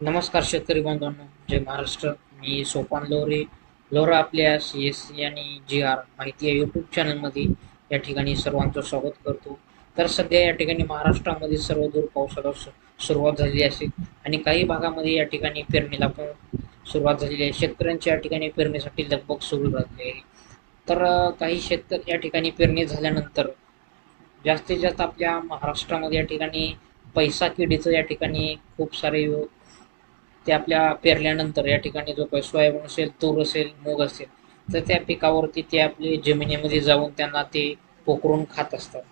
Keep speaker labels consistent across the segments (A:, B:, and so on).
A: नमस्कार शेतकरी बांधवांनो जय महाराष्ट्र. मी सोपान लोरे लोरा आपल्या सी एस सी आणि जी आर माहिती या यूट्यूब चॅनलमध्ये या ठिकाणी सर्वांचं स्वागत करतो. तर सध्या या ठिकाणी महाराष्ट्रामध्ये सर्वदूर पावसाला सुरुवात झालेली असेल आणि काही भागामध्ये या ठिकाणी पेरणीला पण सुरुवात झालेली आहे. शेतकऱ्यांच्या या ठिकाणी पेरणीसाठी लगबग सुरू झाली आहे. तर काही शेतकरी या ठिकाणी पेरणी झाल्यानंतर जास्तीत जास्त आपल्या महाराष्ट्रामध्ये या ठिकाणी पैसा किडीचं या ठिकाणी खूप सारे ते आपल्या पेरल्यानंतर या ठिकाणी जो काही सोयाबीन असेल तूर असेल मूग असेल तर त्या पिकावरती ते आपले जमिनीमध्ये जाऊन त्यांना ते पोखरून खात असतात.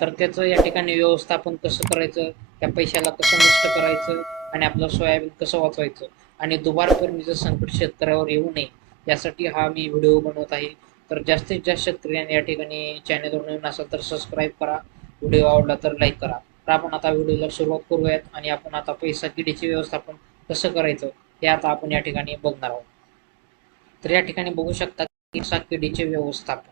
A: तर त्याचं या ठिकाणी व्यवस्थापन कसं करायचं? त्या पैशाला कसं नष्ट करायचं? आणि आपलं सोयाबीन कसं वाचवायचं? आणि दुबार पेरणीचं संकट शेतकऱ्यावर येऊ नये यासाठी हा मी व्हिडिओ बनवत आहे. तर जास्तीत जास्त शेतकऱ्यांनी या ठिकाणी चॅनलवर नवीन असाल तर सबस्क्राईब करा. व्हिडिओ आवडला तर लाईक करा. तर आपण आता व्हिडिओला सुरुवात करूयात आणि आपण आता पैसा किडीचे व्यवस्थापन कसं करायचं हे आता आपण या ठिकाणी बघणार आहोत. तर या ठिकाणी बघू शकता की किडीचे व्यवस्थापन.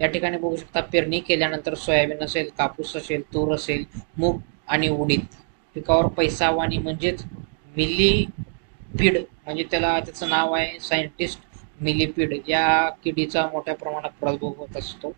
A: या ठिकाणी बघू शकता पेरणी केल्यानंतर सोयाबीन असेल कापूस असेल तूर असेल मूग आणि उडीद. पिकावर पैसावाणी म्हणजेच मिलीपीड म्हणजे त्याला त्याचं नाव आहे सायंटिस्ट मिलीपीड. या किडीचा मोठ्या प्रमाणात प्रादुर्भाव होत असतो.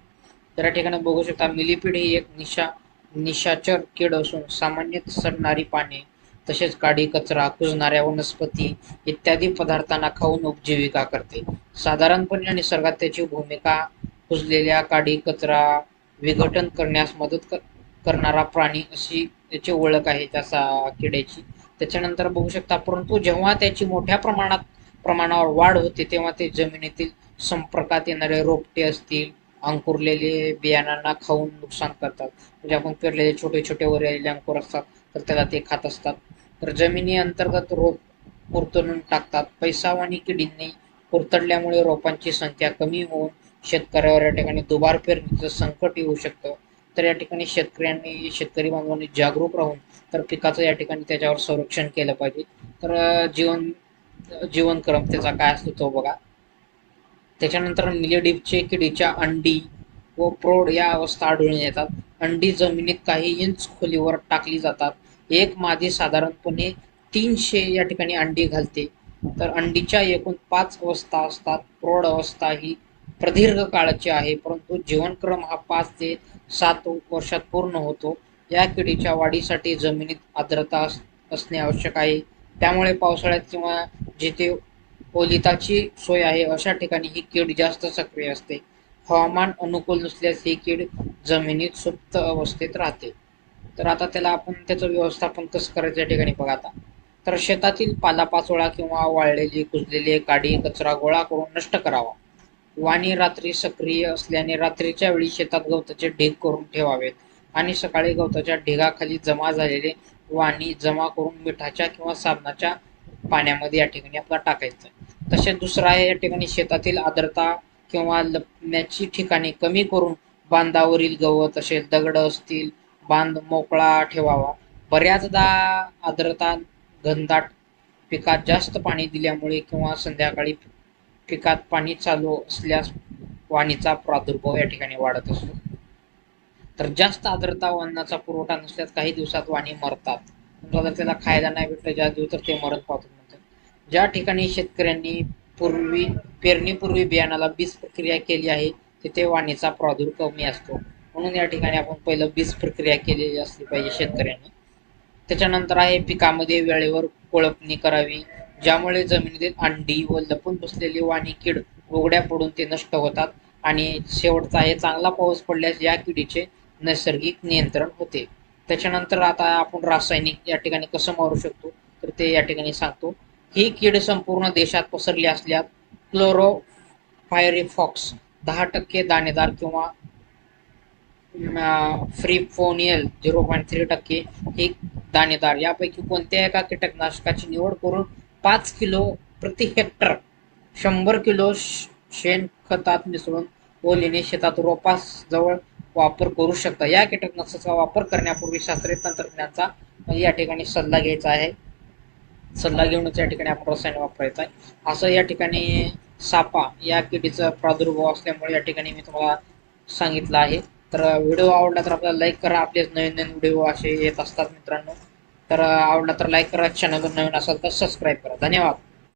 A: तर या ठिकाणी बघू शकता मिलीपीड ही एक निशा निशाचर कीड असून सामान्यतः सडणारी पाने तसेच काडी कचरा कुजणाऱ्या वनस्पती इत्यादी पदार्थांना खाऊन उपजीविका करते. साधारणपणे निसर्गात त्याची भूमिका कुजलेल्या काडी कचरा विघटन करण्यास मदत कर- करणारा प्राणी अशी त्याची ओळख आहे त्या सा- किड्याची. त्याच्यानंतर बघू शकता परंतु जेव्हा त्याची मोठ्या प्रमाणात प्रमाणावर वाढ होते तेव्हा ते जमिनीतील संपर्कात येणारे रोपटे असतील अंकुरलेले बियाणांना खाऊन नुकसान करतात. म्हणजे आपण पेरलेले छोटे छोटे वर अंकुर असतात तर त्याला ते खात असतात. तर जमिनी अंतर्गत रोप कुरतडून टाकतात. पैसावाणी किडींनी कुरतडल्यामुळे रोपांची संख्या कमी होऊन शेतकऱ्यावर या ठिकाणी दुबार पेरणीचं संकट येऊ शकतं. तर या ठिकाणी शेतकऱ्यांनी शेतकरी बांधवांनी जागरूक राहून तर पिकाचं या ठिकाणी त्याच्यावर संरक्षण केलं पाहिजे. तर जीवन जीवनक्रम त्याचा काय असतो तो बघा. त्याच्यानंतर निलेडीपचे किडीच्या अंडी व प्रौढ या अवस्था आढळून येतात. अंडी जमिनीत काही इंच खोलीवर टाकली जातात. एक मादी साधारणपणे तीनशे या ठिकाणी अंडी घालते. तर अंडीच्या एकूण पाच अवस्था असतात. प्रौढ अवस्था ही प्रदीर्घ काळाची आहे परंतु जीवनक्रम हा पाच ते सात वर्षात पूर्ण होतो. या किडीच्या वाढीसाठी जमिनीत आर्द्रता असणे आवश्यक आहे. त्यामुळे पावसाळ्यात किंवा जिथे ओलिताची सोय आहे अशा ठिकाणी ही कीड जास्त सक्रिय असते. हवामान अनुकूल नसल्यास ही कीड जमिनीत सुप्त अवस्थेत राहते. तर आता त्याला आपण त्याचं व्यवस्थापन कसं करायचं या ठिकाणी बघा आता. तर शेतातील पालापाचोळा किंवा वाळलेली कुजलेली काडी कचरा गोळा करून नष्ट करावा. वाणी रात्री सक्रिय असल्याने रात्रीच्या वेळी शेतात गवताचे ढीग करून ठेवावेत. आणि सकाळी गवताच्या ढिगाखाली जमा झालेले वाणी जमा करून मिठाच्या किंवा साबणाच्या पाण्यामध्ये या ठिकाणी आपला टाकायचं. तसेच दुसरं आहे या ठिकाणी शेतातील आर्द्रता किंवा लपण्याची ठिकाणे कमी करून बांधावरील गवत असेल दगड असतील बांध मोकळा ठेवावा. बऱ्याचदा आर्द्रता घनदाट पिकात जास्त पाणी दिल्यामुळे किंवा संध्याकाळी पिकात पाणी चालू असल्यास वाणीचा प्रादुर्भाव या ठिकाणी वाढत असतो. तर जास्त आर्द्रता वाणाचा पुरवठा नसल्यास काही दिवसात वाणी मरतात. जर त्याला खायला नाही भेटलं ज्या दिवस तर ते मरण पावतात म्हणतात. ज्या ठिकाणी शेतकऱ्यांनी पूर्वी पेरणीपूर्वी बियाणाला बीज प्रक्रिया केली आहे तिथे वाणीचा प्रादुर्भाव कमी असतो. म्हणून या ठिकाणी आपण पहिलं बीज प्रक्रिया केलेली असली पाहिजे शेतकऱ्यांनी. त्याच्यानंतर आहे पिकामध्ये वेळेवर कोळपणी करावी ज्यामुळे जमिनीतील अंडी व लपून बसलेली वाणी कीड उघड्या पडून ते नष्ट होतात आणि शेवटचा आहे चांगला पाऊस पडल्यास या किडीचे नैसर्गिक नियंत्रण होते. त्याच्यानंतर आता आपण रासायनिक या ठिकाणी कसं मारू शकतो तर ते या ठिकाणी सांगतो. ही कीड संपूर्ण देशात पसरली असल्यास क्लोरोफायरिफॉक्स दहा टक्के दाणेदार किंवा फ्रीफोनियल झिरो पॉईंट थ्री टक्के ही दाणेदार. यापैकी कोणत्या एका कीटकनाशकाची निवड करून पाच किलो प्रति हेक्टर शंभर किलो श- शेणखतात मिसळून ओलीने शेतात रोपास जवळ वापर करू शकता. या कीटकनाशकाचा वापर करण्यापूर्वी शास्त्रीय तंत्रज्ञानाचा या ठिकाणी सल्ला घ्यायचा आहे. सल्ला घेऊनच या ठिकाणी आपण रसायन वापरायचं आहे. असं या ठिकाणी सापा या किडीचा प्रादुर्भाव असल्यामुळे या ठिकाणी मी तुम्हाला सांगितलं आहे. तर व्हिडिओ आवडला तर आपल्याला लाईक करा. आपलेच नवीन नवीन व्हिडिओ असे येत असतात मित्रांनो. तर आवडला तर लाईक करा. चॅनल नवीन असाल तर सबस्क्राईब करा. धन्यवाद.